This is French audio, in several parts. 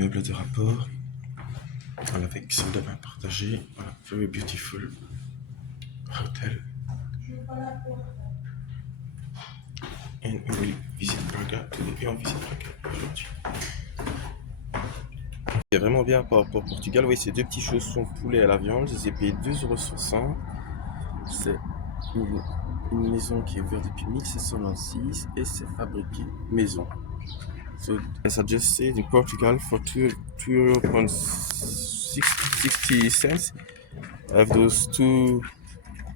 immeuble de rapport. Voilà, avec salle de bain partagée. Voilà, very beautiful hotel. And we will visit Braga today. Et on visite Braga aujourd'hui. C'est vraiment bien par rapport au Portugal. Oui, c'est deux petits chaussons poulet à la viande. Je les ai payés 2,60 €. C'est une maison qui est ouverte depuis 1796 et c'est fabriqué maison. So, as I just said, in Portugal, for 2.60 cents, I have those two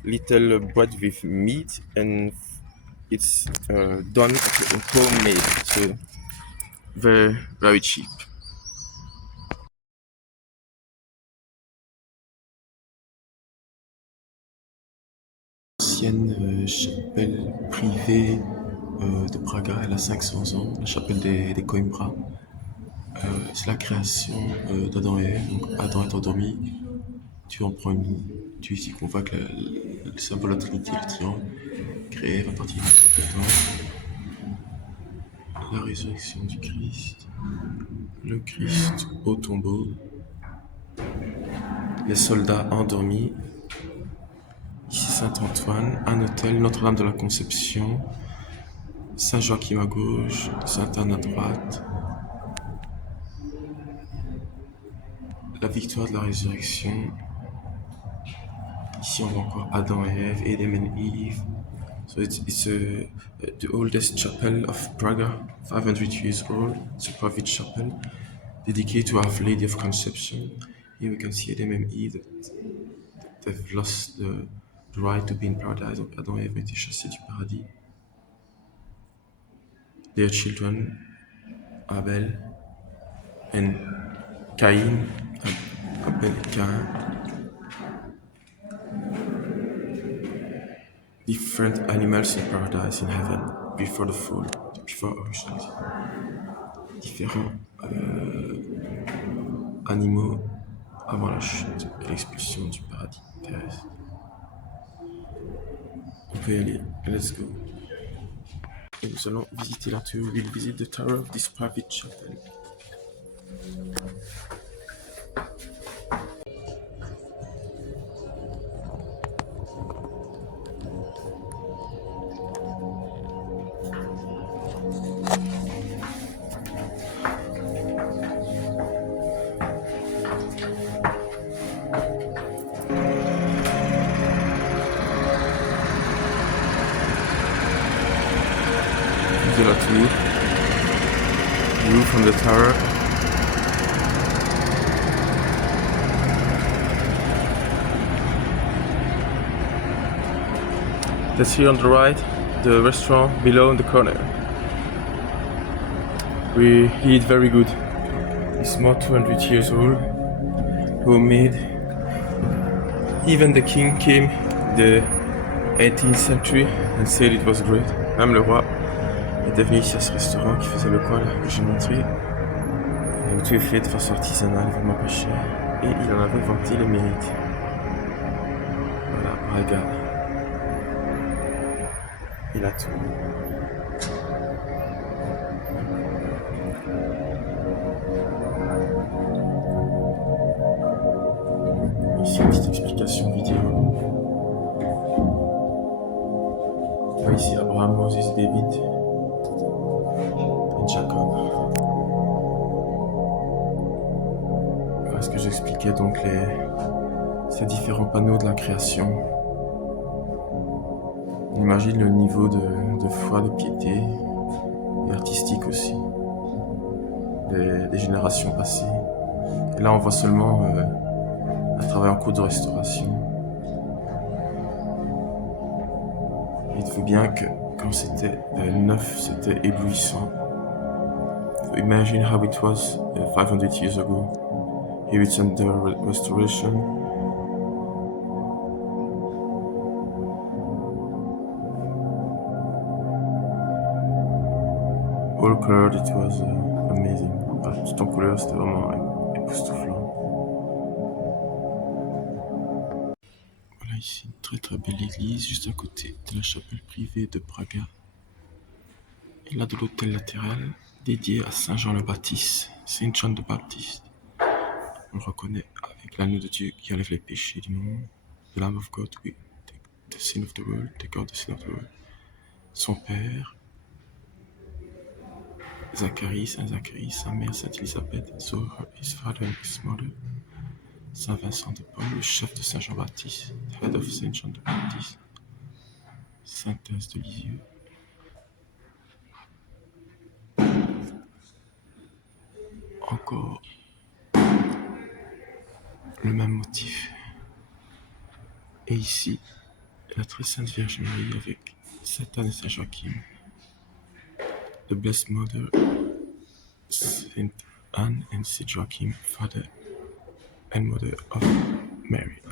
little bread with meat, and it's done homemade, so very, very cheap. Ancienne chapelle privée de Braga, elle a 500 ans, la chapelle des Coimbra. C'est la création d'Adam et Ève. Donc Adam est endormi, Dieu en prend Dieu ici convoque le symbole de la Trinité, le triangle, créé à partir du temps. La résurrection du Christ, le Christ au tombeau, les soldats endormis, ici Saint-Antoine, un hôtel, Notre-Dame de la Conception, Saint-Joachim à gauche, Sainte-Anne à droite, la victoire de la résurrection. Ici on voit encore Adam et Ève, Adam and Eve. So it's the oldest chapel of Braga, 500 years old. It's a private chapel dedicated to Our Lady of Conception. Here we can see Adam and Eve that they've lost the right to be in paradise. Donc Adam et Ève ont été chassés du paradis. Their children, Abel and Cain, Abel et Cain. Different animals in paradise, in heaven, before the fall, before originality. Différents animaux avant la chute et l'expulsion du paradis terrestre. On peut y aller, let's go. Et nous allons visiter la tour. We'll visit the tower of this private chapel. De la tour, view from the tower. That's here on the right, the restaurant below in the corner. We eat very good. It's more 200 years old, homemade. Even the king came the 18th century and said it was great. Même le roi était venu ici à ce restaurant qui faisait le coin là, que j'ai montré. Et tout est fait de façon artisanale, vraiment pas cher. Et il en avait vanté les mérites. Voilà, Braga. Il a tout. Ici une petite explication vidéo. Ici Abraham, Moses, David et Jacob. Voilà ce que j'expliquais donc ces différents panneaux de la création. On imagine le niveau de foi, de piété et artistique aussi des générations passées. Et là on voit seulement un travail en cours de restauration. Dites-vous bien que quand c'était neuf, c'était éblouissant. So imagine how it was 500 years ago. Here it's under restoration. All colored, it was amazing. Tout en couleur, c'était vraiment époustouflant. Voilà ici une très très belle église juste à côté de la chapelle privée de Braga. Et là de l'hôtel latéral dédié à Saint Jean le Baptiste. Saint John the Baptist. On le reconnaît avec l'agneau de Dieu qui enlève les péchés du monde. The Lamb of God, oui, the sin of the world, take out the sin of the world. Son père, Zacharie, Saint Zacharie, sa mère, Sainte Élisabeth, so his father and his mother. Saint Vincent de Paul, le chef de Saint Jean-Baptiste, head of Saint John the Baptist. Sainte Thérèse de Lisieux. Encore le même motif. Et ici, la très sainte Vierge Marie avec Sainte Anne et Saint Joachim. The Blessed Mother, Saint Anne and Saint Joachim, Father and Mother of Mary.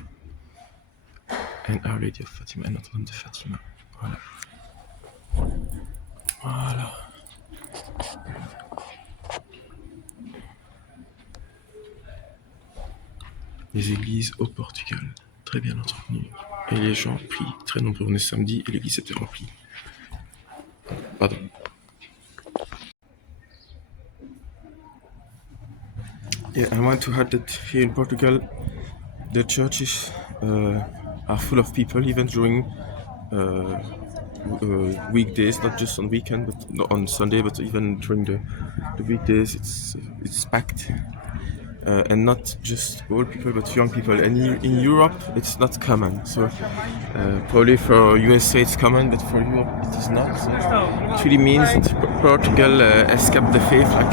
And Our Lady of Fatima, et Notre-Dame de Fatima. Voilà. Voilà. Les églises au Portugal, très bien entretenues. Et les gens prient, très nombreux. On est samedi et l'église était remplie. Pardon. Yeah, I want to add that here in Portugal, the churches are full of people, even during weekdays, not just on weekend, but not on Sunday, but even during the weekdays, it's packed. And not just old people, but young people. And in Europe, it's not common. So probably for USA it's common, but for Europe it is not. So it really means that Portugal has kept the faith. Like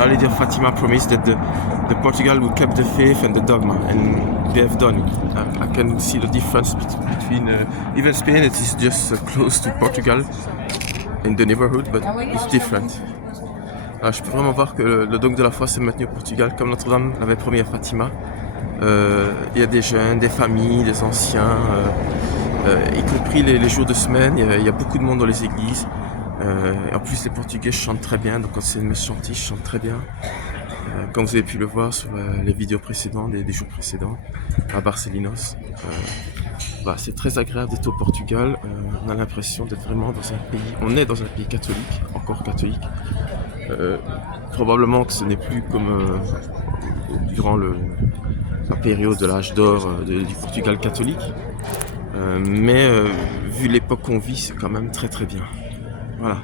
Our Lady of Fatima promised that the Portugal will keep the faith and the dogma, and they have done it. I can see the difference between even Spain. It is just close to Portugal in the neighborhood, but it's different. Alors, je peux vraiment voir que le dogme de la foi s'est maintenu au Portugal, comme Notre-Dame l'avait promis à Fatima. Il y a des jeunes, des familles, des anciens, y compris les jours de semaine. Il y a beaucoup de monde dans les églises. En plus, les Portugais chantent très bien, donc quand c'est une messe chantée, ils chantent très bien. Comme vous avez pu le voir sur les vidéos précédentes, des jours précédents, à Barcelinos. C'est très agréable d'être au Portugal. On a l'impression d'être vraiment dans un pays. On est dans un pays catholique, encore catholique. Probablement que ce n'est plus comme durant la période de l'âge d'or du Portugal catholique. Mais vu l'époque qu'on vit, c'est quand même très très bien. Voilà.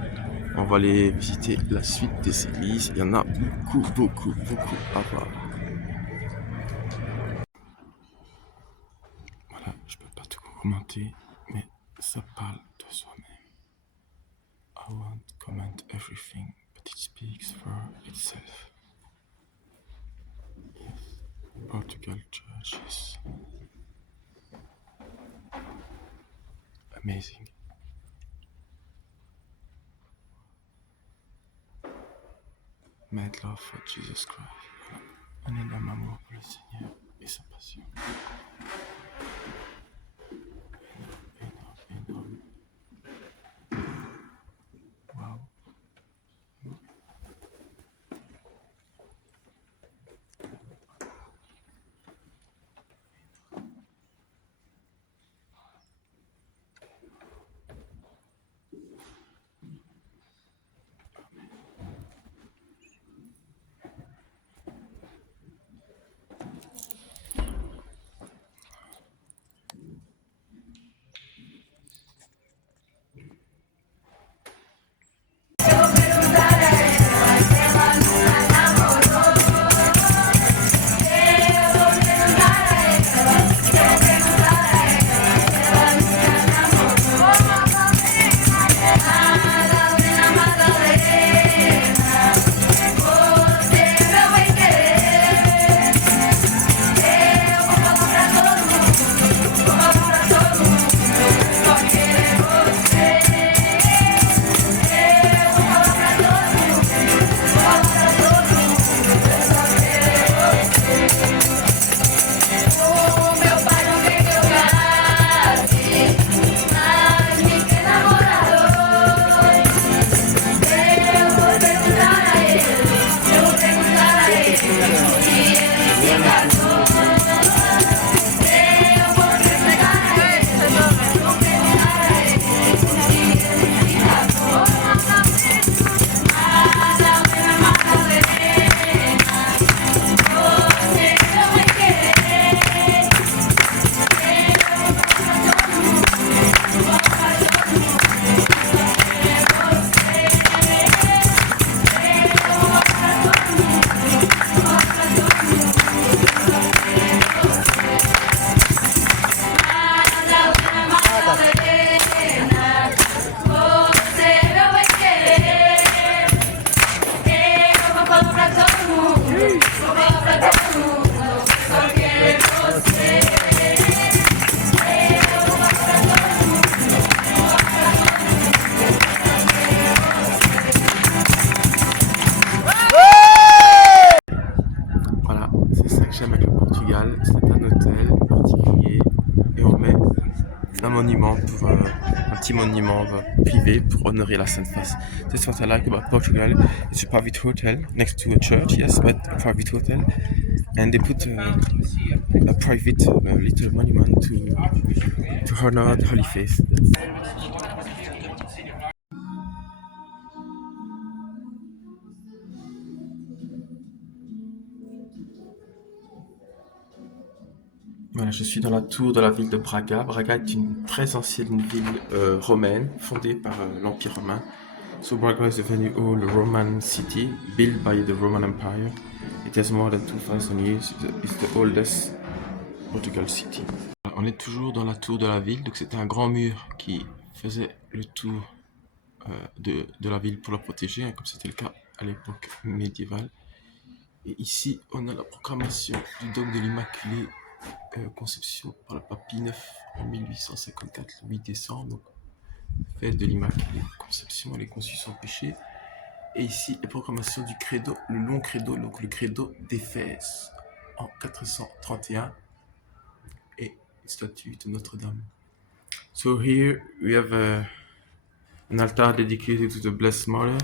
On va aller visiter la suite des églises. Il y en a beaucoup à voir. Voilà, je peux pas tout commenter, mais ça parle de soi-même. I won't comment everything, but it speaks for itself. Yes, Portugal churches. Amazing. Mad love for Jesus Christ. Un énorme amour pour le Seigneur et sa passion. Énorme. Wow. c'est un hôtel particulier et on met un monument pour un petit monument privé pour honorer la Sainte Face. That's what I like about Portugal. It's a private hotel next to a church, yes, but a private hotel, and they put a private little monument to honor the Holy Face. Voilà, je suis dans la tour de la ville de Braga. Braga est une très ancienne ville romaine fondée par l'Empire romain. So Braga is a very old Roman city built by the Roman Empire. It has more than 2000 years. It's the oldest Portugal city. On est toujours dans la tour de la ville, donc c'était un grand mur qui faisait le tour de la ville pour la protéger, hein, comme c'était le cas à l'époque médiévale. Et ici, on a la proclamation du dogme de l'Immaculée Conception par le pape Pie IX en 1854, le 8 décembre, donc fête de l'Immaculée Conception, elle est conçue sans péché. Et ici, la proclamation du credo, le long credo, donc le credo d'Éphèse en 431 et une statue de Notre-Dame. So here we have an altar dedicated to the Blessed Mother.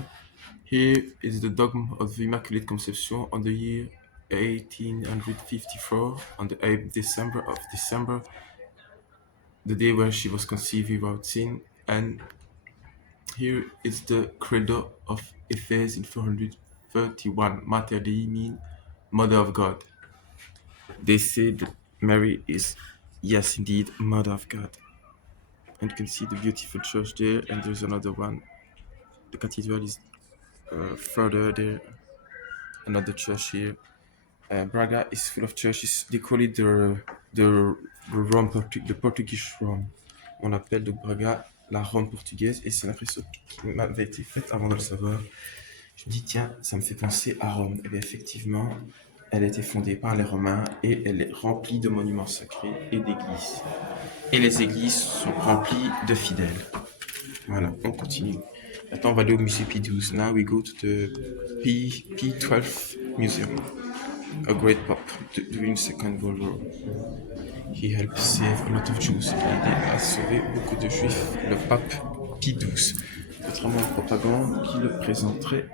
Here is the dogma of the Immaculate Conception on the year 1854, on the 8th of December, the day when she was conceived without sin. And here is the credo of Ephes in 431. Mater Dei mean Mother of God. They say that Mary is, yes, indeed, Mother of God. And you can see the beautiful church there, and there's another one. The cathedral is further there, another church here. Braga is full of churches. They call it the Rome, the Portuguese Rome. On appelle donc Braga la Rome portugaise, et c'est l'impression qui m'avait été faite avant de le savoir. Je me dis, tiens, ça me fait penser à Rome. Et bien effectivement, elle a été fondée par les Romains et elle est remplie de monuments sacrés et d'églises. Et les églises sont remplies de fidèles. Voilà, on continue. Maintenant, on va aller au musée P12. Now we go to the P12 Museum. A great pope during Second World War. He helped save a lot of Jews. Il a aidé à sauver beaucoup de juifs. Le pape Pie XII. Contrairement à la propagande qui le présenterait,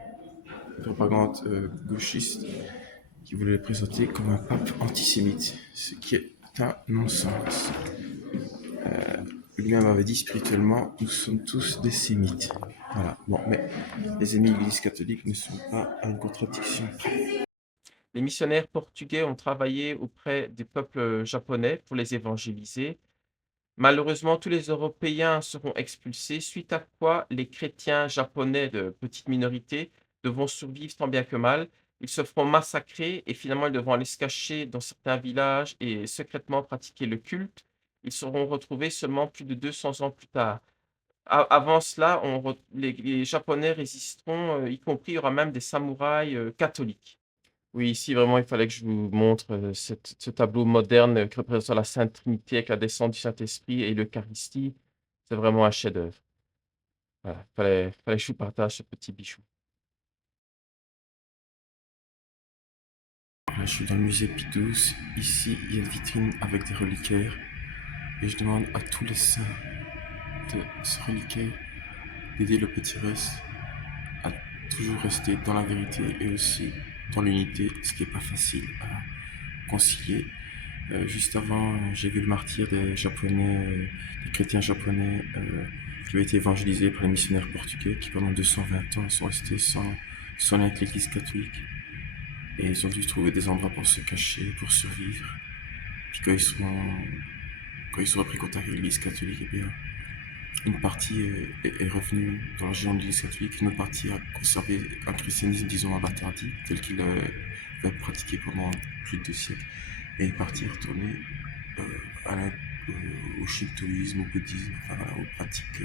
propagande gauchiste, qui voulait le présenter comme un pape antisémite, ce qui est un non-sens. Lui-même avait dit spirituellement, nous sommes tous des sémites. Voilà. Bon, mais les ennemis de l'Église catholique ne sont pas à une contradiction près. Les missionnaires portugais ont travaillé auprès des peuples japonais pour les évangéliser. Malheureusement, tous les Européens seront expulsés, suite à quoi les chrétiens japonais de petite minorité devront survivre tant bien que mal. Ils se feront massacrer et finalement ils devront aller se cacher dans certains villages et secrètement pratiquer le culte. Ils seront retrouvés seulement plus de 200 ans plus tard. Avant cela, les Japonais résisteront, y compris il y aura même des samouraïs catholiques. Oui, ici vraiment, il fallait que je vous montre ce tableau moderne qui représente la Sainte Trinité avec la descente du Saint-Esprit et l'Eucharistie. C'est vraiment un chef-d'œuvre. Voilà, fallait que je vous partage ce petit bijou. Là, je suis dans le musée Pie XII. Ici, il y a une vitrine avec des reliquaires. Et je demande à tous les saints de ce reliquaire d'aider le petit Russ à toujours rester dans la vérité et aussi dans l'unité, ce qui n'est pas facile à concilier. Juste avant, j'ai vu le martyre des Japonais, des chrétiens japonais qui ont été évangélisés par les missionnaires portugais qui pendant 220 ans sont restés sans lien avec l'église catholique. Et ils ont dû trouver des endroits pour se cacher, pour survivre. Puis quand ils ont repris contact avec l'église catholique, eh bien, une partie est revenue dans le géant de l'église catholique, une autre partie a conservé un christianisme, disons, abattardé, tel qu'il avait pratiqué pendant plus de 2 siècles. Et une partie est retournée au shintoïsme, au bouddhisme, enfin voilà, aux pratiques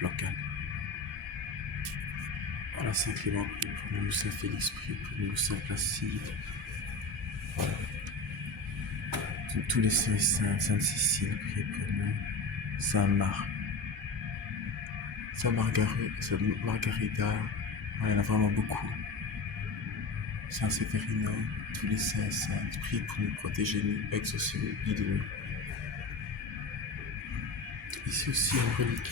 locales. Voilà, Saint Clément, priez pour nous, Saint Félix, priez pour nous, Saint Placide. Voilà. Tous les saints et saintes, Sainte Cécile, priez pour nous, Saint Marc, Saint Margarida, voilà, il y en a vraiment beaucoup. Saint Séphérino, tous les saints et saintes, priez pour nous, protégez-nous, exaucez-nous, guidez-nous. Ici aussi une relique.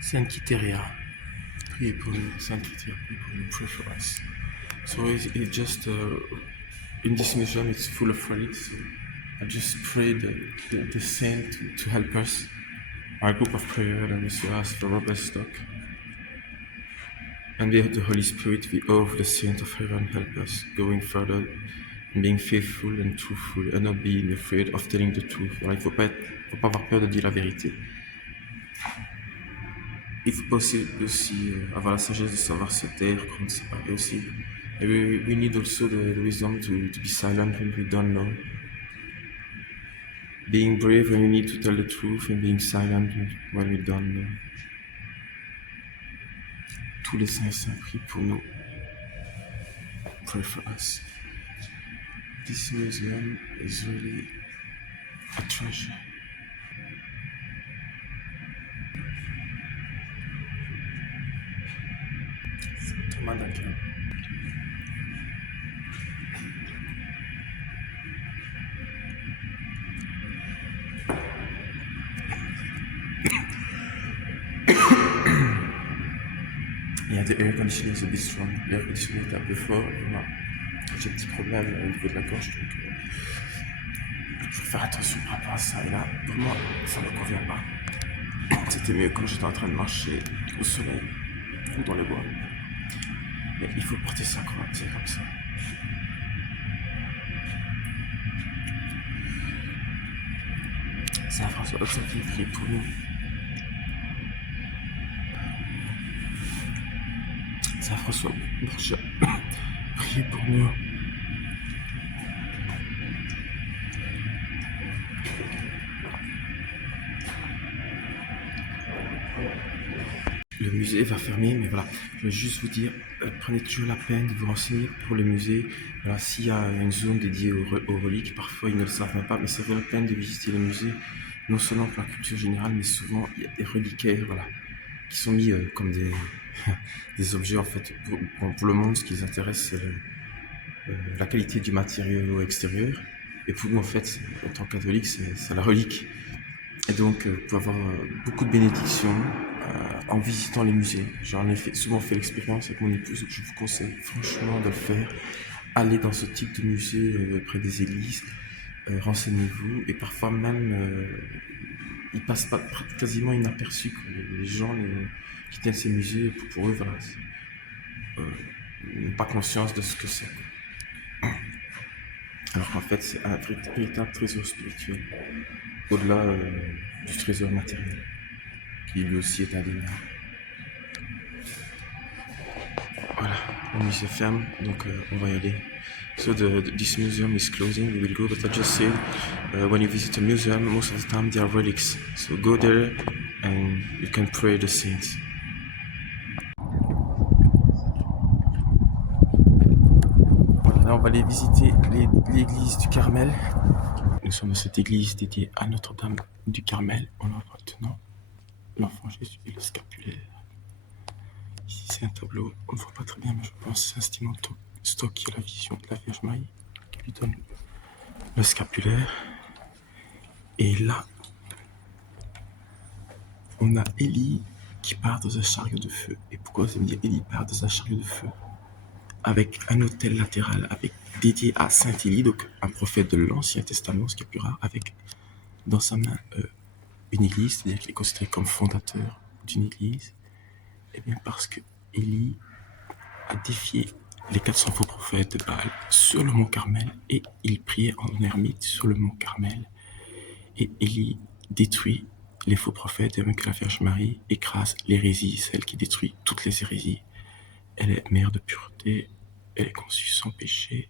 Sainte Quiteria, priez pour nous. Sainte Quiteria, priez pour nous. Pray for us. So it just in this museum it's full of relics. So I just pray the saint to help us. Our group of prayer, and we ask for Robert Stock. And we have the Holy Spirit, we owe the saint of heaven, help us going further and being faithful and truthful and not being afraid of telling the truth. Voilà, il ne faut pas avoir peur de dire la vérité. Il faut aussi avoir la sagesse de savoir se taire quand on ne sait pas. Et aussi, we need also the wisdom to be silent when we don't know. Being brave when we need to tell the truth and being silent when we don't know. Tous les saints et saints prient pour nous. Pray for us. This museum is really a treasure. Thomas d'Aquin. Yeah, the air conditioning is a bit strong. L'air conditioning est un peu fort. J'ai un petit problème au niveau de la gorge, donc il faut faire attention par rapport à ça. Et là, pour moi, ça ne me convient pas. C'était mieux quand j'étais en train de marcher au soleil ou dans les bois. Mais il faut porter ça, quoi. C'est comme ça. Saint François Xavier, priez pour nous. Saint François Borgia, priez pour nous. Le musée va fermer, mais voilà, je vais juste vous dire, prenez toujours la peine de vous renseigner pour le musée. Voilà, s'il y a une zone dédiée aux reliques, parfois ils ne le savent même pas, mais ça vaut la peine de visiter le musée, non seulement pour la culture générale, mais souvent il y a des reliquaires, voilà, qui sont mis comme des objets en fait. Pour le monde, ce qui les intéresse, c'est la qualité du matériau extérieur, et pour nous en fait, en tant que catholique, c'est la relique. Et donc, vous pouvez avoir beaucoup de bénédictions en visitant les musées. J'en ai souvent fait l'expérience avec mon épouse, donc je vous conseille franchement de le faire. Allez dans ce type de musée près des églises, renseignez-vous, et parfois même, ils passent pas quasiment inaperçus. Les gens qui tiennent ces musées, pour eux, voilà, n'ont pas conscience de ce que c'est. Alors qu'en fait, c'est un véritable trésor spirituel, au-delà du trésor matériel, qui lui aussi est indéniable. Voilà, le musée ferme, donc on va y aller. So this museum is closing, we will go, but I just said, when you visit a museum, most of the time there are relics. So go there and you can pray the saints. Voilà, là on va aller visiter l'église du Carmel. Nous sommes dans cette église dédiée à Notre-Dame du Carmel. On a maintenant l'enfant Jésus et le scapulaire. Ici c'est un tableau, on ne voit pas très bien, mais je pense que c'est un Simon Stock qui a la vision de la Vierge Marie, qui lui donne le scapulaire. Et là, on a Élie qui part dans un chariot de feu. Et pourquoi ça veut dire Élie part dans un chariot de feu? Avec un autel latéral dédié à Saint Élie, donc un prophète de l'Ancien Testament, ce qui est plus rare, avec dans sa main une église, c'est-à-dire qu'il est considéré comme fondateur d'une église. Et bien parce que Élie a défié les 400 faux prophètes de Baal sur le mont Carmel, et il priait en ermite sur le mont Carmel. Et Élie détruit les faux prophètes, et même que la Vierge Marie écrase l'hérésie, celle qui détruit toutes les hérésies. Elle est mère de pureté, elle est conçue sans péché,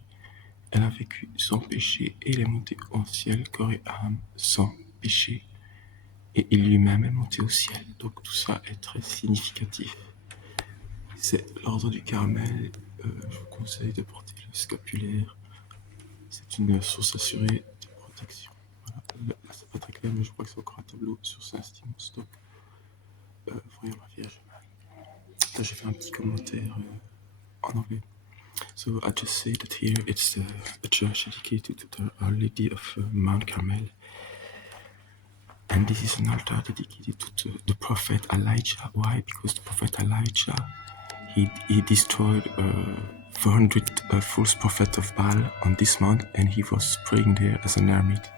elle a vécu sans péché, et elle est montée au ciel, corps et âme, sans péché. Et il lui-même est monté au ciel. Donc tout ça est très significatif. C'est l'ordre du Carmel. Je vous conseille de porter le scapulaire. C'est une source assurée de protection. Voilà. Là, c'est pas très clair, mais je crois que c'est encore un tableau sur Saint-Simon Stock. Voyons la Vierge Marie. Là, j'ai fait un petit commentaire en anglais. So I just say that here it's a church dedicated to the Our Lady of Mount Carmel. And this is an altar dedicated to the prophet Elijah. Why? Because the prophet Elijah, he destroyed 400 false prophets of Baal on this mount, and he was praying there as an hermit.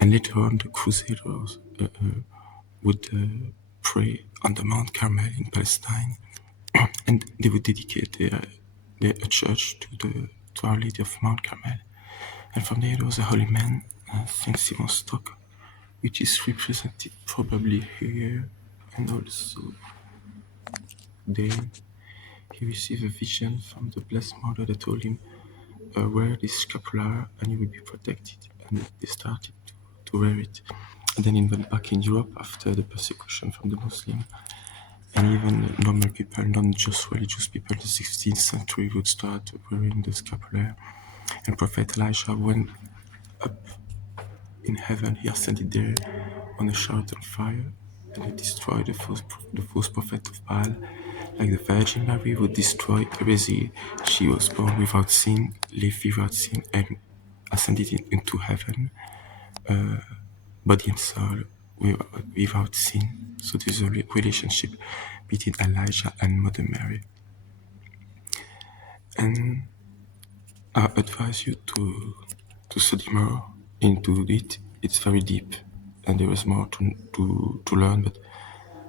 And later on, the Crusaders would pray on the Mount Carmel in Palestine, and they would dedicate their church to Our Lady of Mount Carmel. And from there was a holy man, Saint Simon Stock, which is represented probably here, and also then he received a vision from the Blessed Mother that told him, wear this scapular and you will be protected. And they started to wear it. And then he went back in Europe after the persecution from the Muslim. And even normal people, not just religious people, in the 16th century would start wearing the scapular. And Prophet Elijah went up in heaven, he ascended there on a chariot on fire, and he destroyed the false prophet of Baal. Like the Virgin Mary would destroy heresy, she was born without sin, lived without sin, and ascended into heaven, body and soul, without sin. So there's a relationship between Elijah and Mother Mary. And I advise you to study more into it. It's very deep, and there is more to learn, but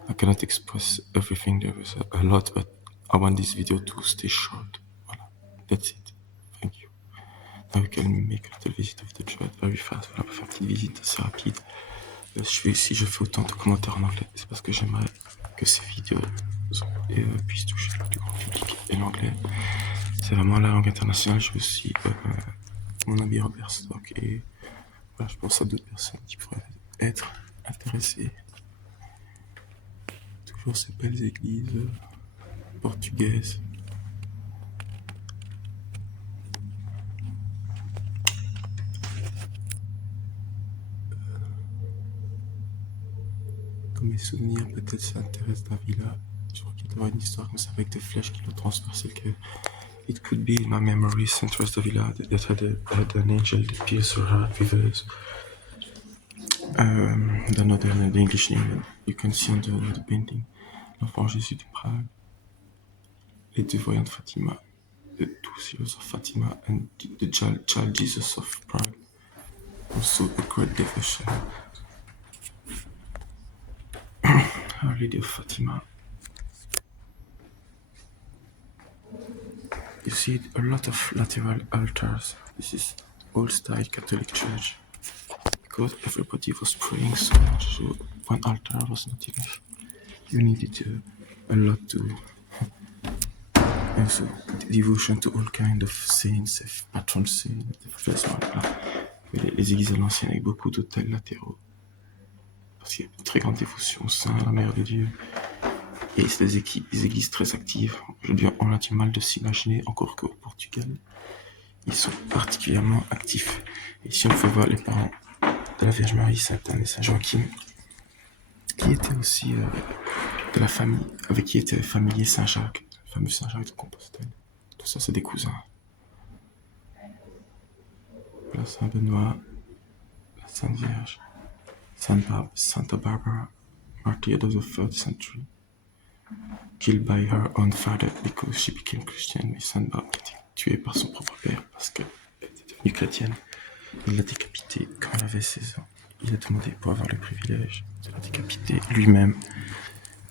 I cannot express everything. There is a lot, but I want this video to stay short. Voilà, that's it. Thank you. Now we can make a little visit of the church very fast. Voilà, on va faire une petite visite assez rapide. Si je fais autant de commentaires en anglais, c'est parce que j'aimerais que ces vidéos puissent toucher le plus grand public. Et l'anglais, c'est vraiment la langue internationale. Je veux aussi mon ami Robert Stock, et voilà, je pense à d'autres personnes qui pourraient être intéressées. Toujours ces belles églises portugaises. Comme mes souvenirs, peut-être ça intéresse Davila. Je crois qu'il doit y avoir une histoire comme ça avec des flèches qui l'ont transpercé. It could be in my memory, Centros Davila, that had an angel that pierced her heart with don't know the English name. You can see on the painting. L'enfant Jésus de Prague. Les deux voyants de Fatima. The two seals of Fatima and the child Jesus of Prague. Also a great devotion. Our Lady of Fatima. You see a lot of lateral altars. This is old-style Catholic church. Because everybody was praying so much, so one altar was not enough. You needed a lot to... Also, devotion to all kinds of saints, patron saints, les églises à l'ancienne avec beaucoup d'autels latéraux. Parce qu'il y a une très grande dévotion au Saint, à la Mère de Dieu. Et c'est des églises très actives. Aujourd'hui, on a du mal de s'imaginer, encore qu'au Portugal, ils sont particulièrement actifs. Et ici, on peut voir les parents de la Vierge Marie, Sainte Anne et Saint Joachim, qui étaient aussi de la famille, avec qui était familier Saint Jacques, le fameux Saint Jacques de Compostelle. Tout ça, c'est des cousins. Là, Saint Benoît, la Sainte Vierge, Santa Barbara, martyred of the 3rd century, killed by her own father because she became Christian. Et Sainte Barbara a été tuée par son propre père parce qu'elle était devenue chrétienne. Il l'a décapitée quand elle avait 16 ans. Il a demandé pour avoir le privilège de la décapiter lui-même.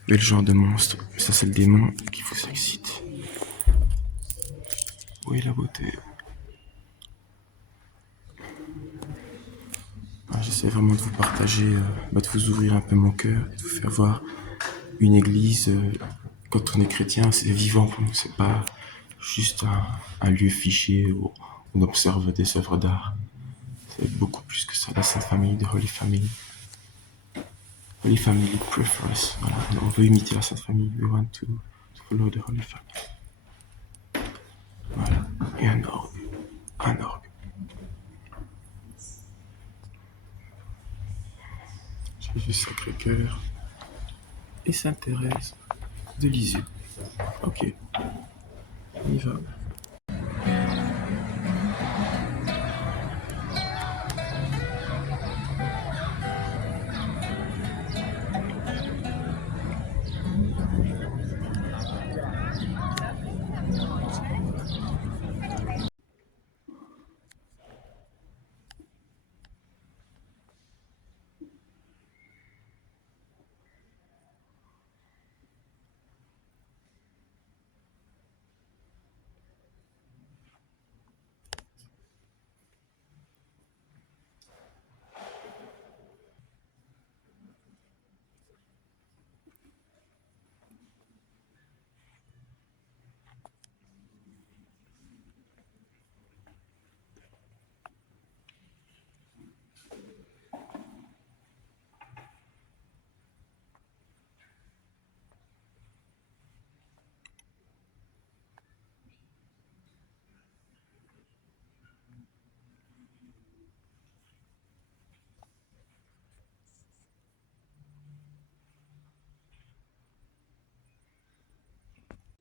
Mais le genre de monstre, ça c'est le démon qui vous excite. Où est la beauté? J'essaie vraiment de vous partager, de vous ouvrir un peu mon cœur, de vous faire voir une église. Quand on est chrétien, c'est vivant pour nous, c'est pas juste un lieu fiché où on observe des œuvres d'art. C'est beaucoup plus que ça, la Sainte Famille, de Holy Family. Holy Family prefers, voilà, on veut imiter la Sainte Famille, we want to follow the Holy Family. Voilà, et un orgue. Jésus Sacré-Cœur et Sainte Thérèse de Lisieux. Ok, on y va.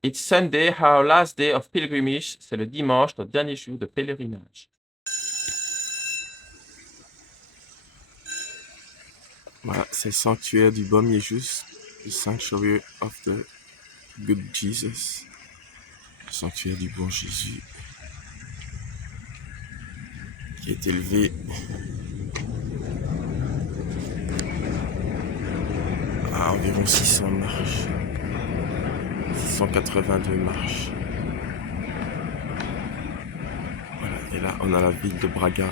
It's Sunday, our last day of pilgrimage. C'est le dimanche, notre dernier jour de pèlerinage. Voilà, c'est le sanctuaire du Bom Jesus, the sanctuary of the good Jesus, le sanctuaire du bon Jésus, qui est élevé à environ 600 marches, 682 marches. Voilà, et là on a la ville de Braga.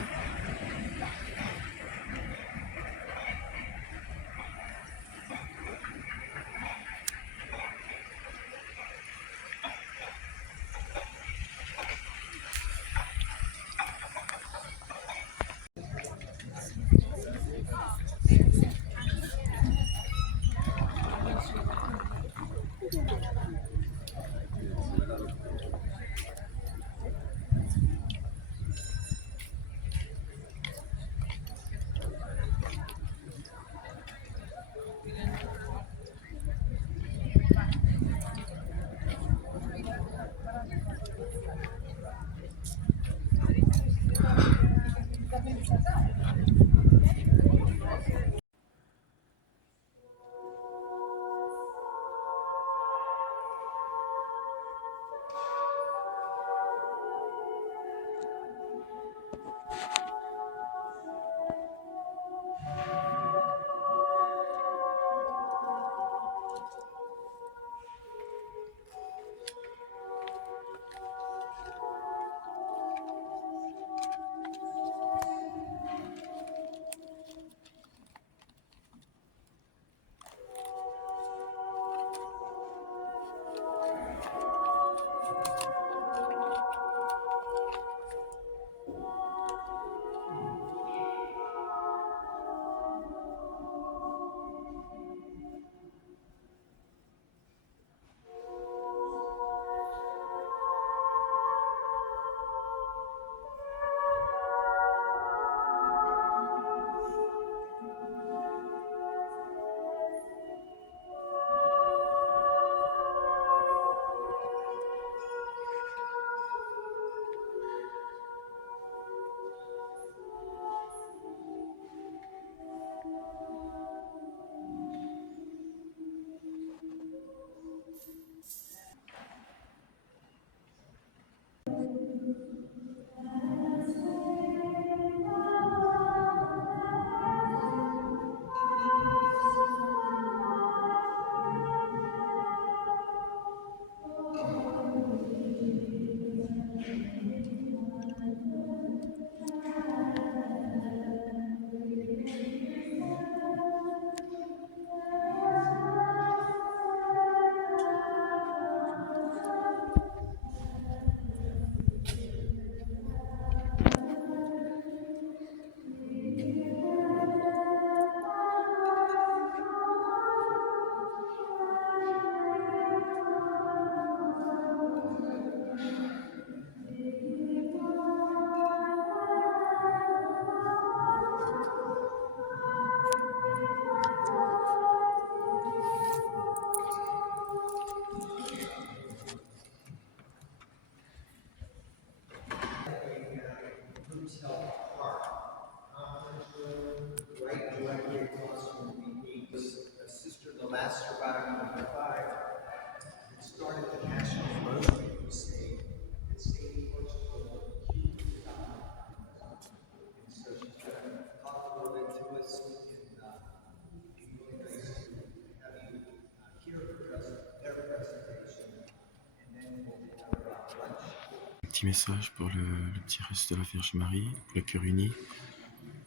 Petit message pour le petit reste de la Vierge Marie, pour le cœur uni.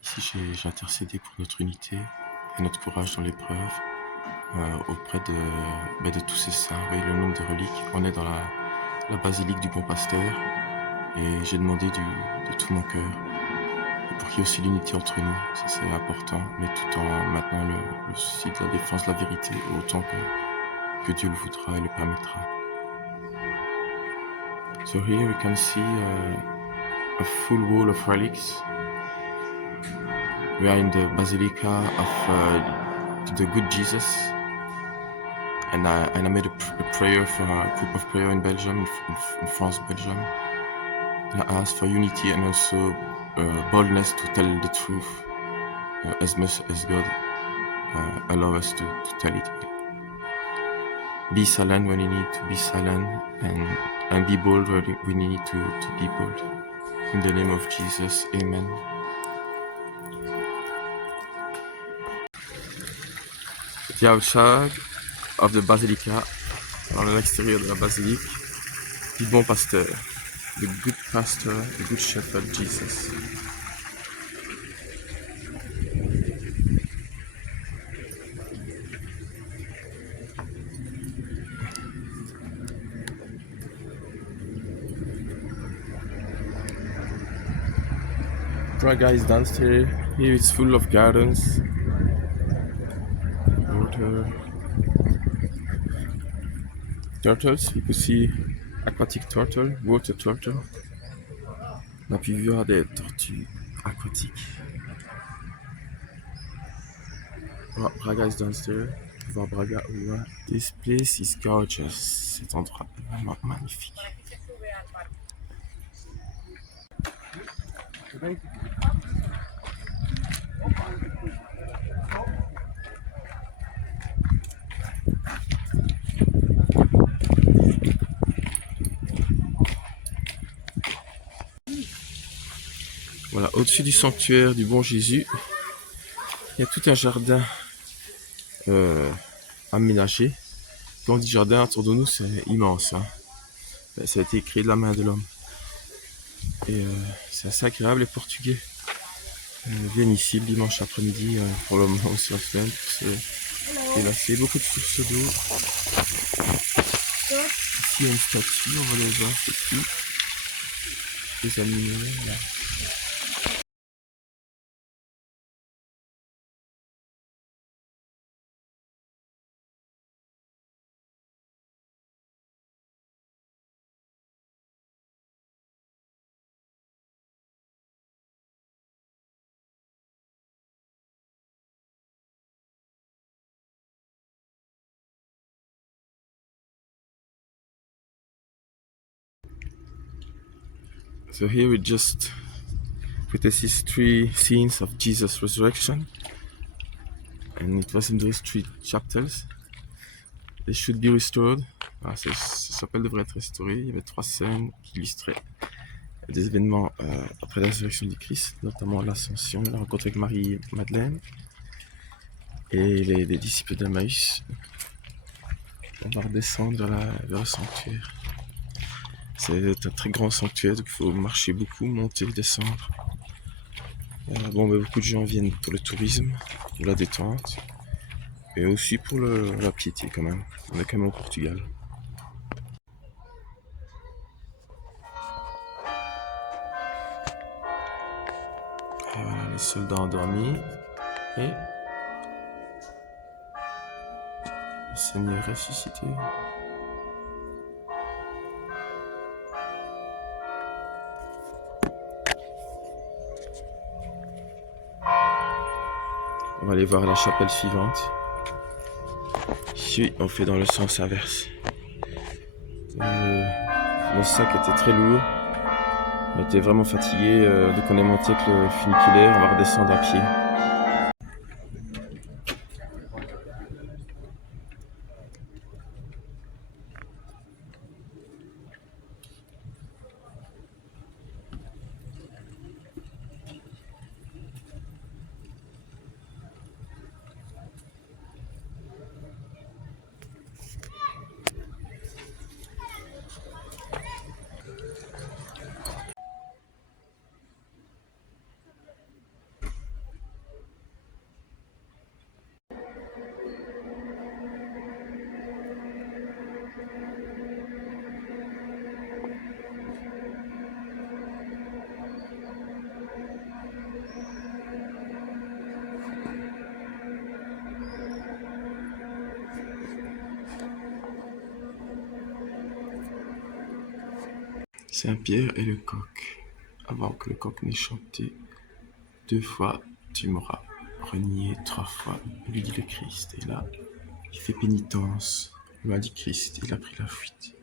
Ici, j'ai intercédé pour notre unité et notre courage dans l'épreuve auprès de tous ces saints. Vous voyez le nombre de reliques. On est dans la basilique du Bon Pasteur et j'ai demandé de tout mon cœur pour qu'il y ait aussi l'unité entre nous. Ça, c'est important, mais tout en maintenant le souci de la défense de la vérité autant que Dieu le voudra et le permettra. So here you can see a full wall of relics. We are in the Basilica of the Good Jesus, and I made a prayer for a group of prayer in Belgium, in France, Belgium. And I asked for unity and also boldness to tell the truth as much as God allow us to tell it. Be silent when you need to be silent, and be bold when we need to be bold. In the name of Jesus, amen. The outside of the basilica, à l'extérieur de la basilique, du bon pasteur, the good pastor, the good shepherd, Jesus. Praga is downstairs. Here it's full of gardens, water, turtles. You could see aquatic turtle, water turtle. On a pu voir des tortues aquatiques. Braga is downstairs. Voir Braga au loin. This place is gorgeous. Cet endroit est vraiment magnifique. Voilà, au-dessus du sanctuaire du Bon Jésus, il y a tout un jardin aménagé. Quand on dit jardin autour de nous, c'est immense. Hein. Ça a été créé de la main de l'homme. Et c'est assez agréable. Les Portugais viennent ici le dimanche après-midi pour le moment sur la semaine pour se délasser. Beaucoup de sources d'eau. Ici, il y a une statue, on va aller voir, c'est qui. Des animaux. Là. So here we just witnesses 3 scenes of Jesus' resurrection, and it was in those 3 chapters. They should be restored. Ah, ça s'appelle devrait être restauré. Il y avait 3 scènes qui illustraient des événements après la résurrection du Christ, notamment l'ascension, la rencontre avec Marie-Madeleine et les disciples d'Emmaüs. On va redescendre vers le sanctuaire. C'est un très grand sanctuaire, donc il faut marcher beaucoup, monter, descendre. Beaucoup de gens viennent pour le tourisme, pour la détente, et aussi pour la piété quand même. On est quand même au Portugal. Et voilà, les soldats endormis, et le Seigneur ressuscité. On va aller voir la chapelle suivante. Ici, on fait dans le sens inverse. Le sac était très lourd. On était vraiment fatigué. Dès qu'on est monté avec le funiculaire, on va redescendre à pied. Saint-Pierre et le coq. Avant que le coq n'ait chanté, 2 fois tu m'auras renié, 3 fois, lui dit le Christ. Et là, il fait pénitence Il m'a dit Christ, il a pris la fuite.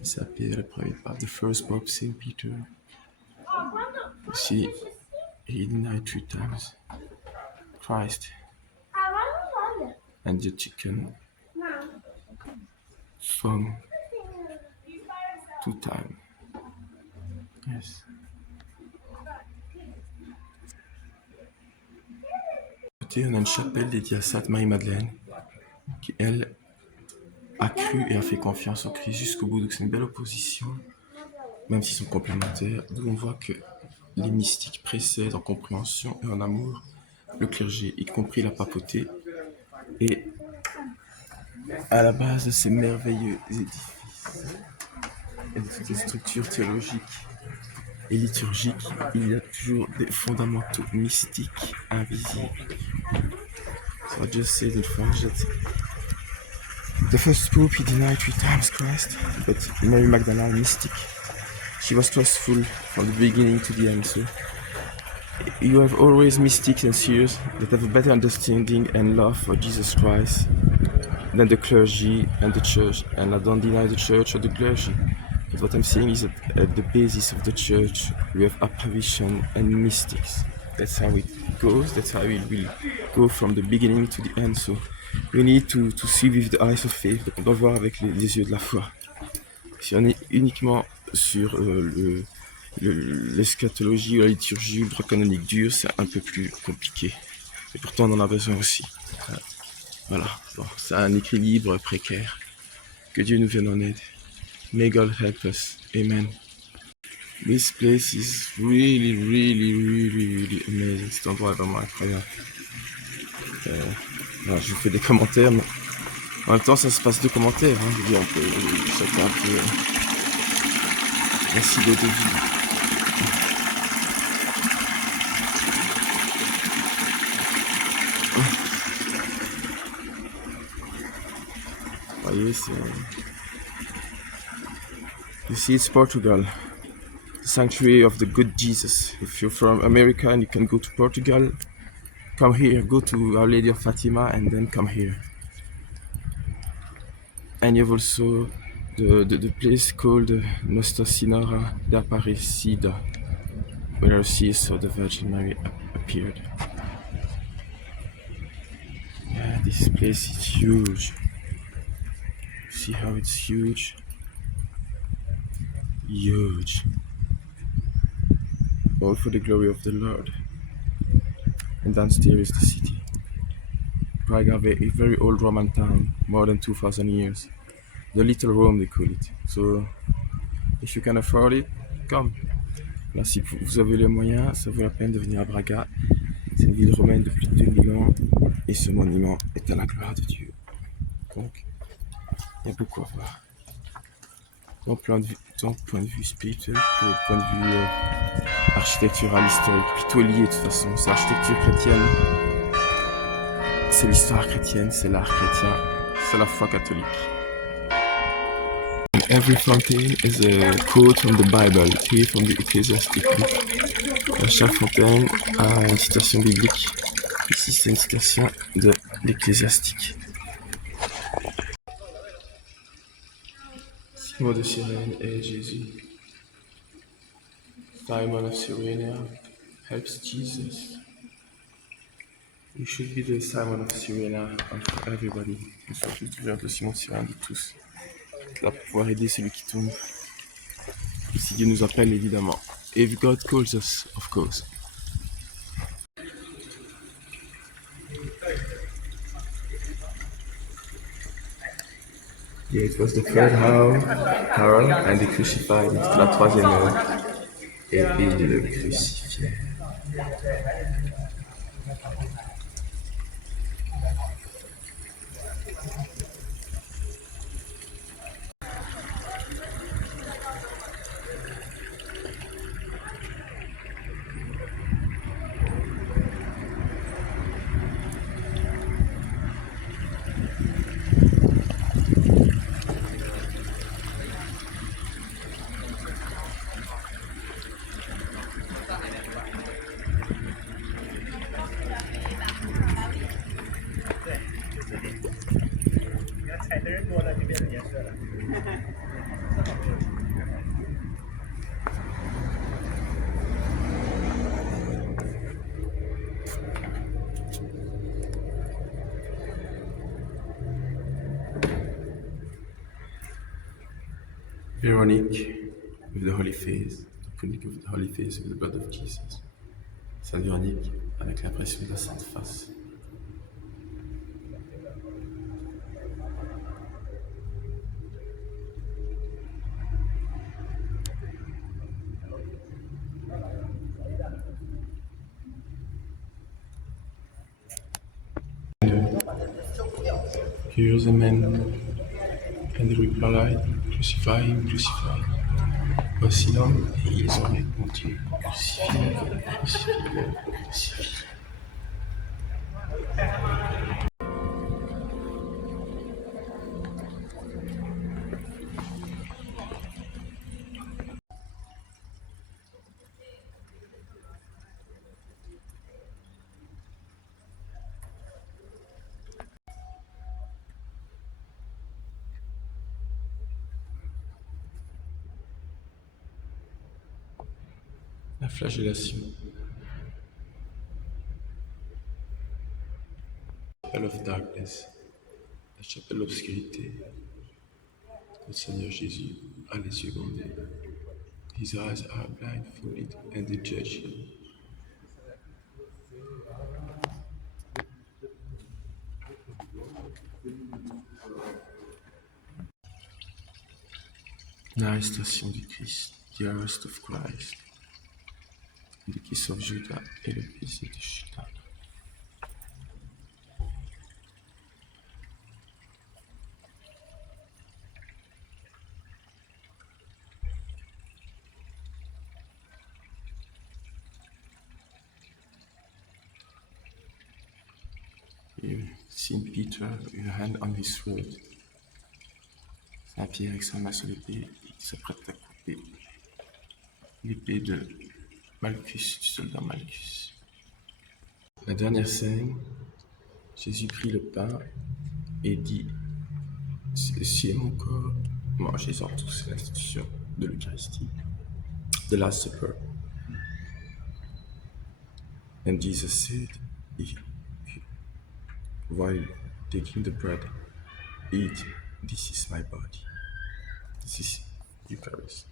Il s'appelait le premier pape, the first Pope, Saint Peter. See, he denied 3 times Christ and the chicken song 2 times. Yes. Côté, on a une chapelle dédiée à Sainte Marie-Madeleine qui, elle, a cru et a fait confiance en Christ jusqu'au bout. Donc c'est une belle opposition, même s'ils sont complémentaires, d'où on voit que les mystiques précèdent en compréhension et en amour le clergé, y compris la papauté. Et à la base de ces merveilleux édifices et de toutes ces structures théologiques et liturgiques, il y a toujours des fondamentaux mystiques invisibles. So I just say the French that the first Pope, he denied 3 times Christ, but Mary Magdalene, mystic, she was trustful from the beginning to the end. So you have always mystics and seers that have a better understanding and love for Jesus Christ than the clergy and the church. And I don't deny the church or the clergy. But what I'm saying is that at the basis of the church, we have apparition and mystics. That's how it goes. That's how it will go from the beginning to the end. So we need to see with the eyes of faith. Donc on doit voir avec les yeux de la foi. Si on est uniquement sur l'eschatologie ou la liturgie ou le droit canonique dur, c'est un peu plus compliqué. Et pourtant on en a besoin aussi. Voilà, bon, c'est un équilibre précaire. Que Dieu nous vienne en aide. May God help us. Amen. This place is really, really, really, really amazing. Cet endroit est vraiment incroyable. Voilà, je vous fais des commentaires, mais en même temps, ça se passe de commentaires. Hein. Je veux dire, on peut chacun un peu ainsi de vie. Vous voyez, c'est... You see, it's Portugal, the sanctuary of the good Jesus. If you're from America and you can go to Portugal, come here, go to Our Lady of Fatima and then come here. And you have also the place called Nostra Senhora de Aparecida, where our saw the Virgin Mary appeared. Yeah, this place is huge. See how it's huge? Huge. All for the glory of the Lord. And downstairs is the city. Prague, a very old Roman town, more than 2,000 years. The Little Rome, they call it. So, if you can afford it, come. Là, si vous avez les moyens, ça vaut la peine de venir à Braga. C'est une ville romaine de plus de 2000 ans. Et ce monument est à la gloire de Dieu. Donc, il y a beaucoup à voir. Tant point de vue spirituel que du point de vue architectural, historique, plutôt lié de toute façon. C'est l'architecture chrétienne, c'est l'histoire chrétienne, c'est l'art chrétien, c'est la foi catholique. Every fountain is a quote from the Bible, here from the Ecclesiastic book. Chaque fontaine a une citation biblique. Ici, c'est une citation de l'Ecclésiastique. Simon de Cyrène et Jésus. Simon of Cyrene helps Jesus. You should be the Simon of Cyrene of everybody. Nous sommes tous le Simon de Cyrène de tous. Là pour pouvoir aider celui qui tombe. Si Dieu nous appelle, évidemment. If God calls us, of course. Yeah, it was the third hour and they crucified him. C'était la 3e heure. Et ils le crucifiaient. Véronique, with the holy face, the punic of the holy face with the blood of Jesus. Sainte Véronique, avec l'impression de la sainte face. Here's a man, and he replied, Crucify him, crucify him. Voici l'homme, et ils ont répondu, Crucifie-le, crucifie-le, crucifie-le. La flagellation. Chapel of Darkness, la chapelle d'obscurité. Notre Seigneur Jésus a les yeux bandés. His eyes are blindfolded and they judge him. L'arrestation du Christ, the arrest of Christ. The kiss of Judas et le baiser de Judas. Here, Saint Peter with a hand on his sword. Saint Pierre avec sa main sur l'épée, il s'apprête à couper l'épée de Malchus, du soldat Malchus. La dernière scène, Jésus prit le pain et dit Ceci est mon corps, mangez-en tous, c'est l'institution de l'Eucharistie, the Last Supper. And Jesus said, while taking the bread, eat, this is my body. This is Eucharist.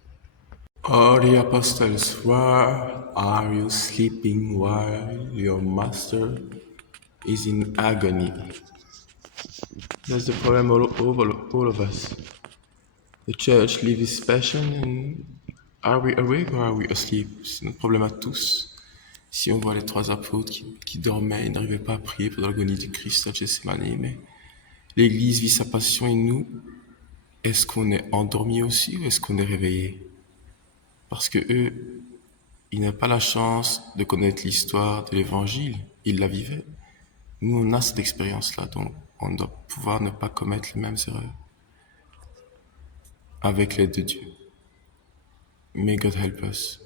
Oh, the apostles, why are you sleeping while your master is in agony? That's the problem all of us. The church lives its passion, and are we awake or are we asleep? C'est notre problème à tous. Si on voit les trois apôtres qui dormaient et n'arrivaient pas à prier pendant l'agonie du Christ à Gethsemane, mais l'Église vit sa passion et nous, est-ce qu'on est endormi aussi ou est-ce qu'on est réveillé? Parce que eux, ils n'ont pas la chance de connaître l'histoire de l'Évangile, ils la vivaient. Nous, on a cette expérience-là, donc on doit pouvoir ne pas commettre les mêmes erreurs. Avec l'aide de Dieu. May God help us.